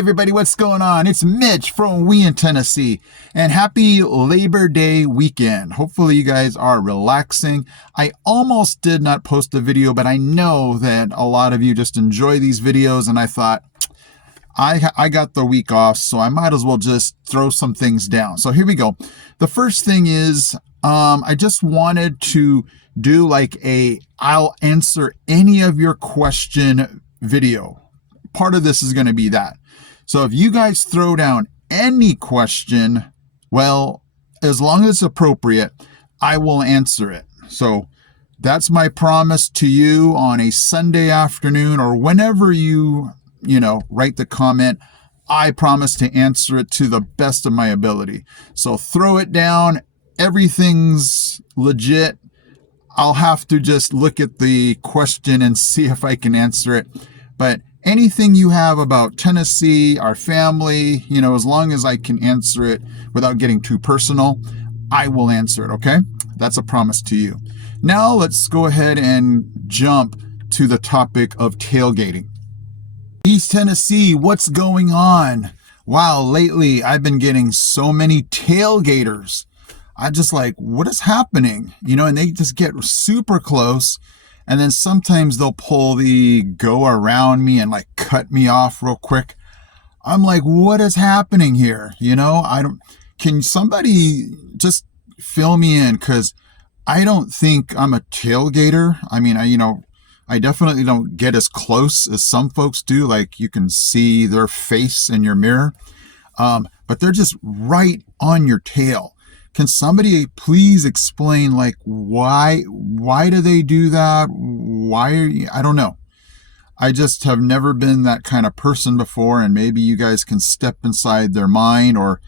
everybody, what's going on? It's Mitch from We in Tennessee, and happy Labor Day weekend. Hopefully you guys are relaxing. I almost did not post a video, but I know that a lot of you just enjoy these videos, and I thought, I got the week off, so I might as well just throw some things down. So here we go. The first thing is, I just wanted to do like I'll answer any of your question video. Part of this is going to be that. So if you guys throw down any question, well, as long as it's appropriate, I will answer it. So that's my promise to you on a Sunday afternoon or whenever you write the comment. I promise to answer it to the best of my ability. So throw it down. Everything's legit. I'll have to just look at the question and see if I can answer it. But anything you have about Tennessee, our family, as long as I can answer it without getting too personal, I will answer it, okay? That's a promise to you. Now let's go ahead and jump to the topic of tailgating. East Tennessee, what's going on? Wow, lately I've been getting so many tailgaters. I just like, what is happening? And they just get super close. And then sometimes they'll pull the go around me and like cut me off real quick. I'm like, what is happening here? Can somebody just fill me in? Cause I don't think I'm a tailgater. I mean, I definitely don't get as close as some folks do. Like you can see their face in your mirror. But they're just right on your tail. Can somebody please explain like why do they do that? I don't know. I just have never been that kind of person before, and maybe you guys can step inside their mind, or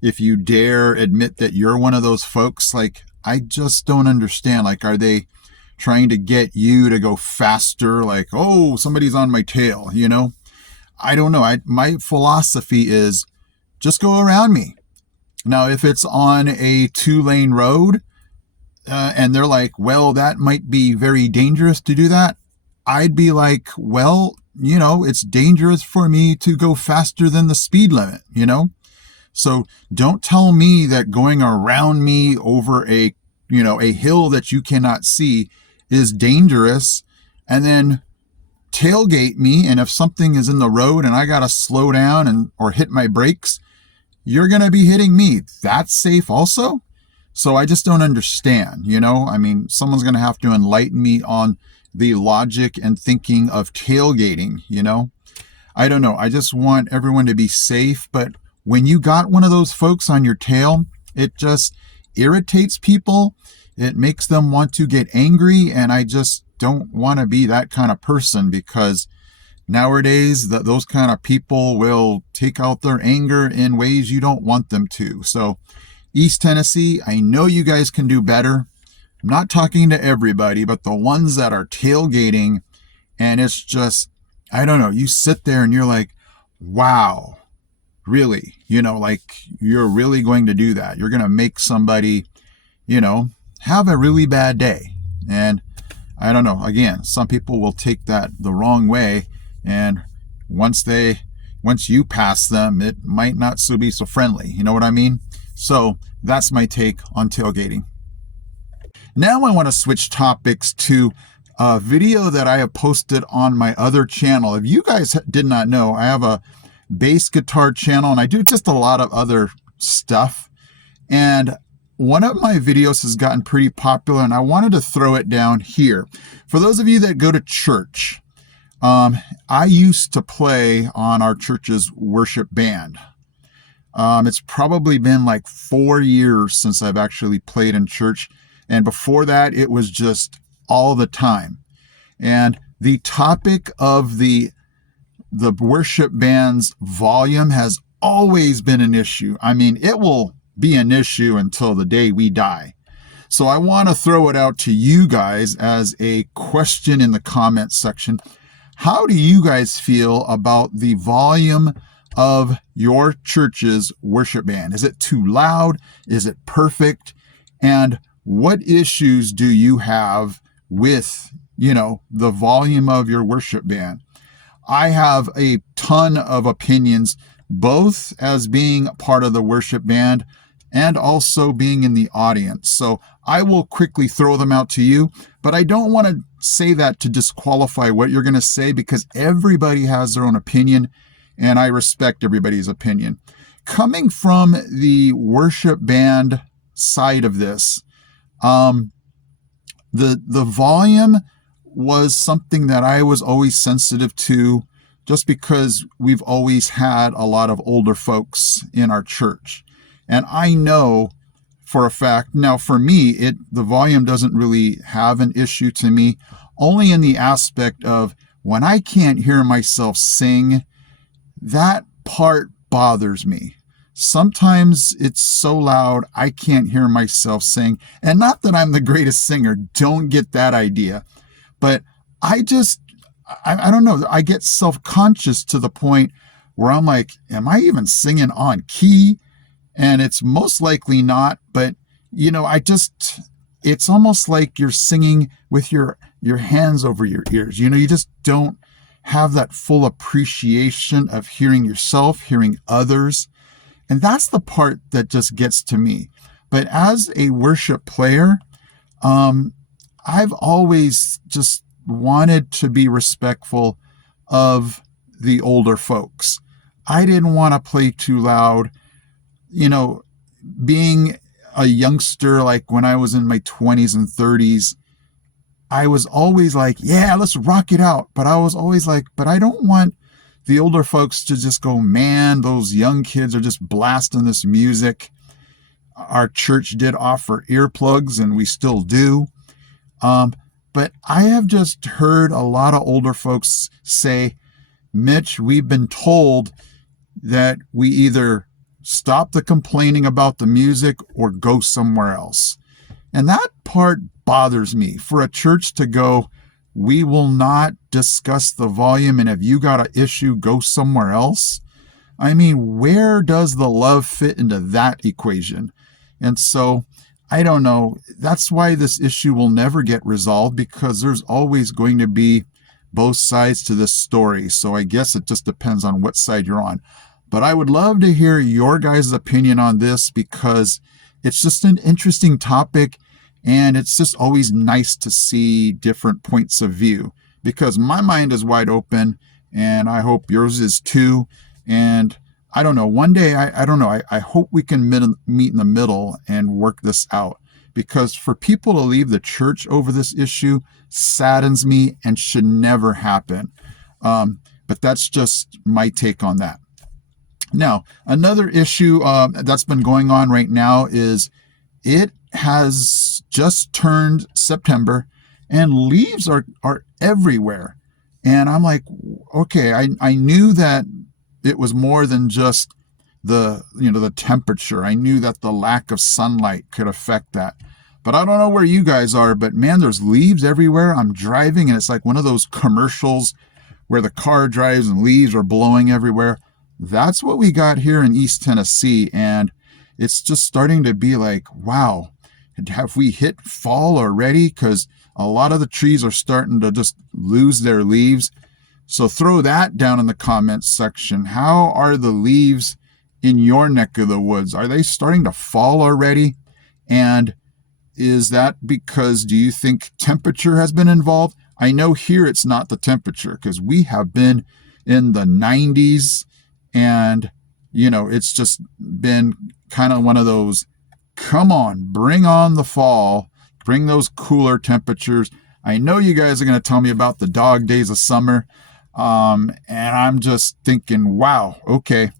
if you dare admit that you're one of those folks. Like I just don't understand. Like, are they trying to get you to go faster? Like, oh, somebody's on my tail, I don't know. My philosophy is just go around me. Now, if it's on a 2-lane road and they're like, well, that might be very dangerous to do that, I'd be like, well, it's dangerous for me to go faster than the speed limit, So don't tell me that going around me over a hill that you cannot see is dangerous, and then tailgate me. And if something is in the road and I got to slow down or hit my brakes, you're going to be hitting me. That's safe also? So I just don't understand, someone's going to have to enlighten me on the logic and thinking of tailgating, I don't know. I just want everyone to be safe. But when you got one of those folks on your tail, it just irritates people. It makes them want to get angry. And I just don't want to be that kind of person, because nowadays, those kind of people will take out their anger in ways you don't want them to. So, East Tennessee, I know you guys can do better. I'm not talking to everybody, but the ones that are tailgating, and it's just, I don't know, you sit there and you're like, wow, really? Like you're really going to do that. You're going to make somebody, have a really bad day. And I don't know, again, some people will take that the wrong way. And once you pass them, it might not be so friendly. You know what I mean? So that's my take on tailgating. Now I want to switch topics to a video that I have posted on my other channel. If you guys did not know, I have a bass guitar channel and I do just a lot of other stuff. And one of my videos has gotten pretty popular, and I wanted to throw it down here. For those of you that go to church, I used to play on our church's worship band. It's probably been like 4 years since I've actually played in church. And before that, it was just all the time. And the topic of the worship band's volume has always been an issue. I mean, it will be an issue until the day we die. So I want to throw it out to you guys as a question in the comments section. How do you guys feel about the volume of your church's worship band? Is it too loud? Is it perfect? And what issues do you have with, the volume of your worship band? I have a ton of opinions, both as being part of the worship band and also being in the audience. So I will quickly throw them out to you, but I don't want to say that to disqualify what you're going to say, because everybody has their own opinion and I respect everybody's opinion. Coming from the worship band side of this, the volume was something that I was always sensitive to, just because we've always had a lot of older folks in our church. And I know for a fact, now for me, the volume doesn't really have an issue to me, only in the aspect of when I can't hear myself sing, that part bothers me. Sometimes it's so loud I can't hear myself sing. And not that I'm the greatest singer, don't get that idea. But I don't know, I get self-conscious to the point where I'm like, am I even singing on key? And it's most likely not, but it's almost like you're singing with your hands over your ears. You just don't have that full appreciation of hearing yourself, hearing others. And that's the part that just gets to me. But as a worship player, I've always just wanted to be respectful of the older folks. I didn't want to play too loud. Being a youngster, like when I was in my 20s and 30s, I was always like, yeah, let's rock it out. But I was always like, but I don't want the older folks to just go, man, those young kids are just blasting this music. Our church did offer earplugs, and we still do. But I have just heard a lot of older folks say, Mitch, we've been told that we either stop the complaining about the music or go somewhere else. And that part bothers me. For a church to go, we will not discuss the volume, and if you got an issue, go somewhere else. I mean, where does the love fit into that equation? And so, I don't know. That's why this issue will never get resolved, because there's always going to be both sides to this story. So I guess it just depends on what side you're on. But I would love to hear your guys' opinion on this, because it's just an interesting topic, and it's just always nice to see different points of view, because my mind is wide open, and I hope yours is too. And I don't know, one day, I don't know, I hope we can meet in the middle and work this out, because for people to leave the church over this issue saddens me and should never happen. But that's just my take on that. Now, another issue that's been going on right now is it has just turned September and leaves are everywhere. And I'm like, okay, I knew that it was more than just the temperature. I knew that the lack of sunlight could affect that. But I don't know where you guys are, but man, there's leaves everywhere. I'm driving and it's like one of those commercials where the car drives and leaves are blowing everywhere. That's what we got here in East Tennessee. And it's just starting to be like, wow, have we hit fall already? Because a lot of the trees are starting to just lose their leaves. So throw that down in the comments section. How are the leaves in your neck of the woods? Are they starting to fall already? And is that because, do you think temperature has been involved? I know here it's not the temperature, because we have been in the 90s, and it's just been kind of one of those, come on, bring on the fall, bring those cooler temperatures. I know you guys are going to tell me about the dog days of summer. And I'm just thinking, wow, okay.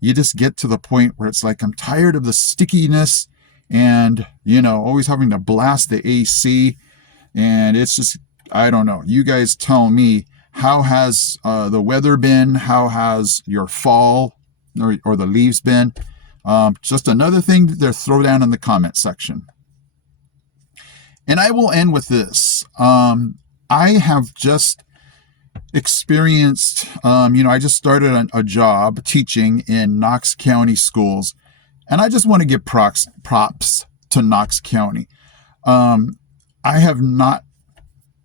You just get to the point where it's like, I'm tired of the stickiness and, always having to blast the AC. And it's just, I don't know. You guys tell me, how has the weather been? How has your fall or the leaves been? Just another thing to throw down in the comment section. And I will end with this. I have just experienced, I just started a job teaching in Knox County schools, and I just want to give props to Knox County. I have not,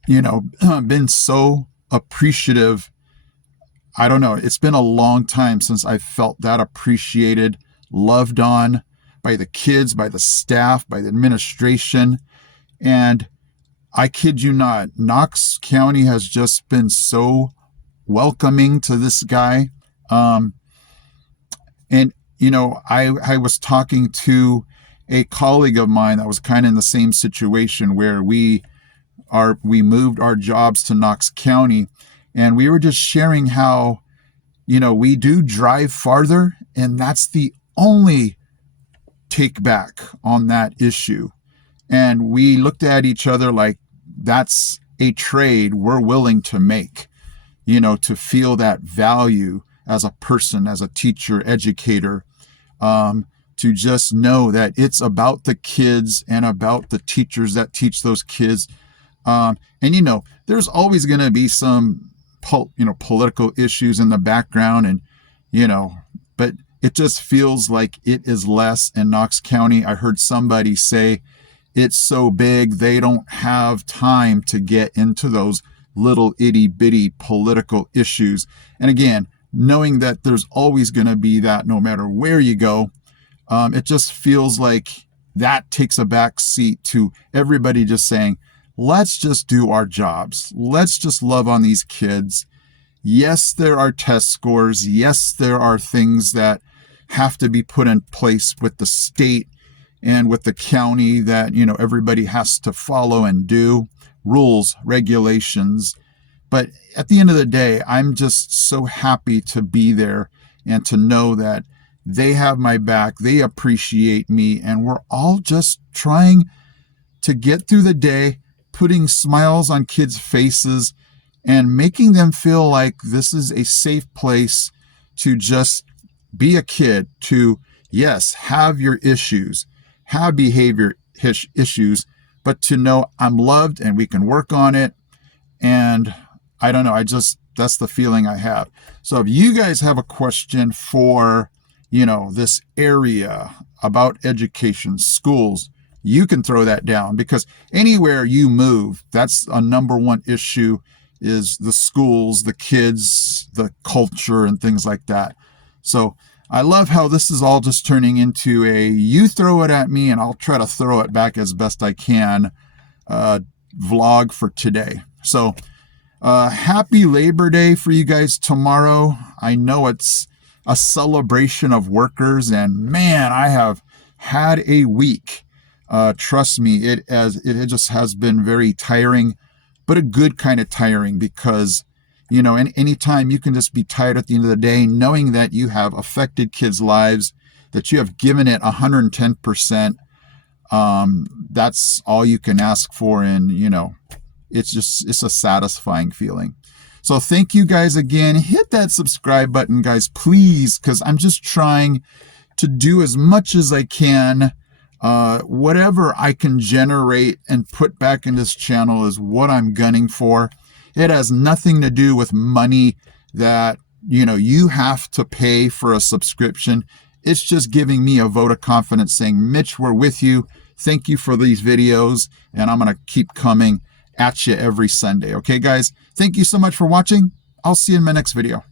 been so appreciative I don't know. It's been a long time since I felt that appreciated, loved on by the kids, by the staff, by the administration. And I kid you not, Knox County has just been so welcoming to this guy. Um, and, I was talking to a colleague of mine that was kind of in the same situation where we moved our jobs to Knox County, and we were just sharing how, we do drive farther, and that's the only take back on that issue. And we looked at each other like that's a trade we're willing to make, to feel that value as a person, as a teacher, educator, to just know that it's about the kids and about the teachers that teach those kids. And there's always going to be some, political issues in the background, and but it just feels like it is less in Knox County. I heard somebody say it's so big they don't have time to get into those little itty bitty political issues. And again, knowing that there's always going to be that no matter where you go, it just feels like that takes a back seat to everybody just saying, let's just do our jobs. Let's just love on these kids. Yes, there are test scores. Yes, there are things that have to be put in place with the state and with the county that, everybody has to follow and do, rules, regulations. But at the end of the day, I'm just so happy to be there and to know that they have my back, they appreciate me, and we're all just trying to get through the day, putting smiles on kids' faces and making them feel like this is a safe place to just be a kid, to, yes, have your issues, have behavior issues, but to know I'm loved and we can work on it. And I don't know, that's the feeling I have. So if you guys have a question for, this area about education, schools, you can throw that down, because anywhere you move, that's a number one issue, is the schools, the kids, the culture, and things like that. So I love how this is all just turning into a you throw it at me and I'll try to throw it back as best I can vlog for today. So happy Labor Day for you guys tomorrow. I know it's a celebration of workers, and man, I have had a week. Trust me, it just has been very tiring, but a good kind of tiring, because, and anytime you can just be tired at the end of the day, knowing that you have affected kids' lives, that you have given it 110%, that's all you can ask for. And, it's a satisfying feeling. So thank you guys again. Hit that subscribe button, guys, please, because I'm just trying to do as much as I can. Whatever I can generate and put back in this channel is what I'm gunning for. It has nothing to do with money that, you have to pay for a subscription. It's just giving me a vote of confidence saying, Mitch, we're with you. Thank you for these videos. And I'm going to keep coming at you every Sunday. Okay, guys, thank you so much for watching. I'll see you in my next video.